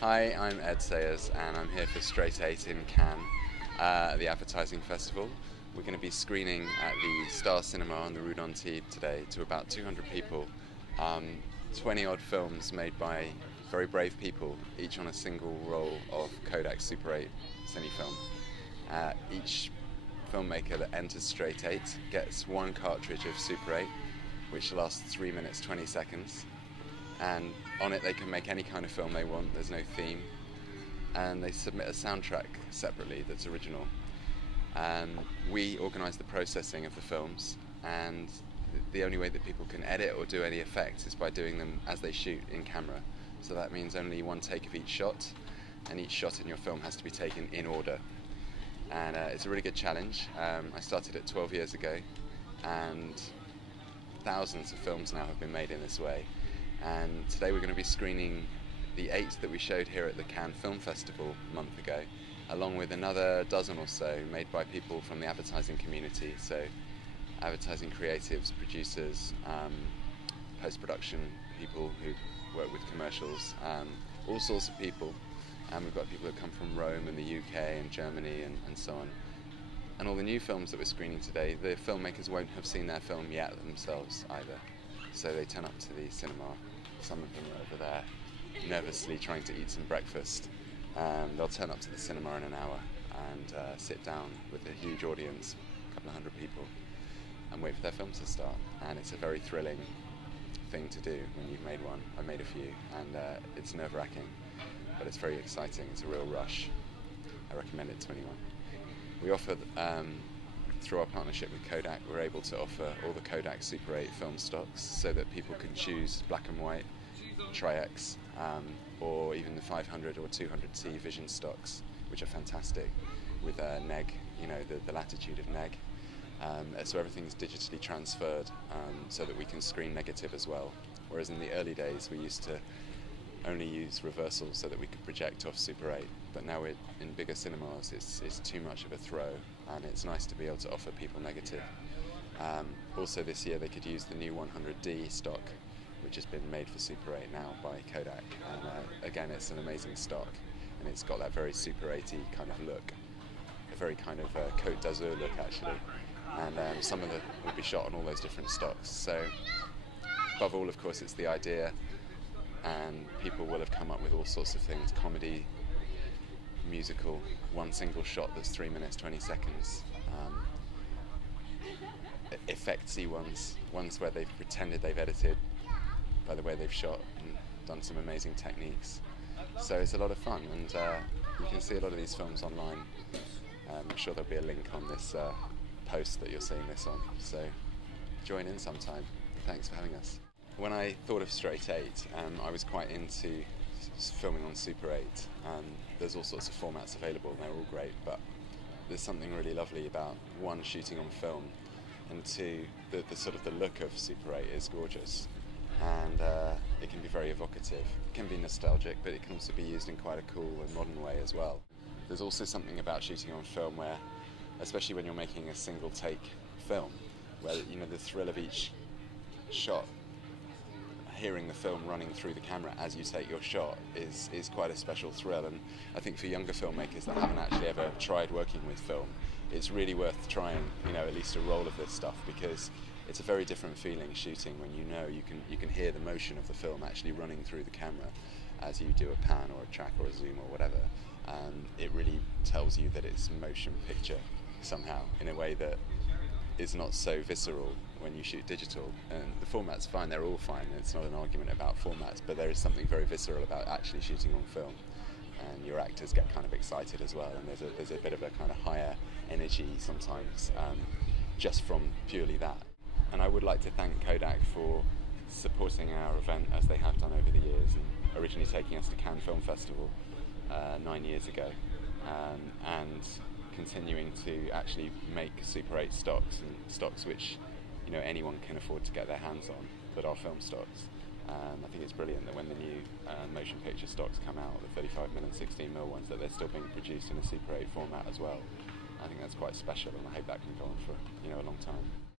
Hi, I'm Ed Sayers and I'm here for Straight 8 in Cannes, the Advertising Festival. We're going to be screening at the Star Cinema on the Rue d'Antibes today to about 200 people. 20 odd films made by very brave people, each on a single roll of Kodak Super 8 cinefilm. Each filmmaker that enters Straight 8 gets one cartridge of Super 8, which lasts 3 minutes 20 seconds. And on it they can make any kind of film they want, there's no theme, and they submit a soundtrack separately that's original. We organise the processing of the films, and the only way that people can edit or do any effects is by doing them as they shoot in camera. So that means only one take of each shot, and each shot in your film has to be taken in order. And it's a really good challenge. I started it 12 years ago, and thousands of films now have been made in this way. And today we're going to be screening the 8 that we showed here at the Cannes Film Festival a month ago, along with another dozen or so made by people from the advertising community, so advertising creatives, producers, post-production people who work with commercials, all sorts of people. And we've got people that come from Rome and the UK and Germany and so on. And all the new films that we're screening today, the filmmakers won't have seen their film yet themselves either. So they turn up to the cinema. Some of them are over there nervously trying to eat some breakfast. They'll turn up to the cinema in an hour and sit down with a huge audience, a couple of hundred people, and wait for their film to start. And it's a very thrilling thing to do when you've made one. I made a few, and it's nerve-wracking, but it's very exciting. It's a real rush. I recommend it to anyone. We offer, through our partnership with Kodak, we're able to offer all the Kodak Super 8 film stocks so that people can choose black and white, Tri-X, or even the 500 or 200T vision stocks, which are fantastic, with neg, the latitude of neg. So everything's digitally transferred so that we can screen negative as well. Whereas in the early days we used to only use reversal so that we could project off Super 8, but now we're in bigger cinemas, it's too much of a throw, and it's nice to be able to offer people negative. Also this year they could use the new 100D stock, which has been made for Super 8 now by Kodak, and again it's an amazing stock, and it's got that very Super 8-y kind of look, a very kind of Côte d'Azur look actually, and some of it will be shot on all those different stocks. So above all, of course, it's the idea, and people will have come up with all sorts of things, comedy, musical, one single shot that's 3 minutes 20 seconds, effectsy ones where they've pretended they've edited by the way they've shot and done some amazing techniques. So it's a lot of fun, and you can see a lot of these films online. I'm sure there'll be a link on this post that you're seeing this on, so join in sometime. Thanks for having us. When I thought of Straight 8, I was quite into filming on Super 8. There's all sorts of formats available and they're all great, but there's something really lovely about, one, shooting on film, and two, the sort of the look of Super 8 is gorgeous, and it can be very evocative. It can be nostalgic, but it can also be used in quite a cool and modern way as well. There's also something about shooting on film where, especially when you're making a single take film, where the thrill of each shot, hearing the film running through the camera as you take your shot is quite a special thrill. And I think for younger filmmakers that haven't actually ever tried working with film, it's really worth trying, at least a roll of this stuff, because it's a very different feeling shooting when you can hear the motion of the film actually running through the camera as you do a pan or a track or a zoom or whatever. It really tells you that it's motion picture somehow, in a way that is not so visceral when you shoot digital. And the format's fine, they're all fine, it's not an argument about formats, but there is something very visceral about actually shooting on film, and your actors get kind of excited as well, and there's a bit of a kind of higher energy sometimes, just from purely that. And I would like to thank Kodak for supporting our event as they have done over the years, and originally taking us to Cannes Film Festival 9 years ago, and continuing to actually make Super 8 stocks, and stocks which anyone can afford to get their hands on, that are film stocks. I think it's brilliant that when the new motion picture stocks come out, the 35mm and 16mm ones, that they're still being produced in a Super 8 format as well. I think that's quite special, and I hope that can go on for a long time.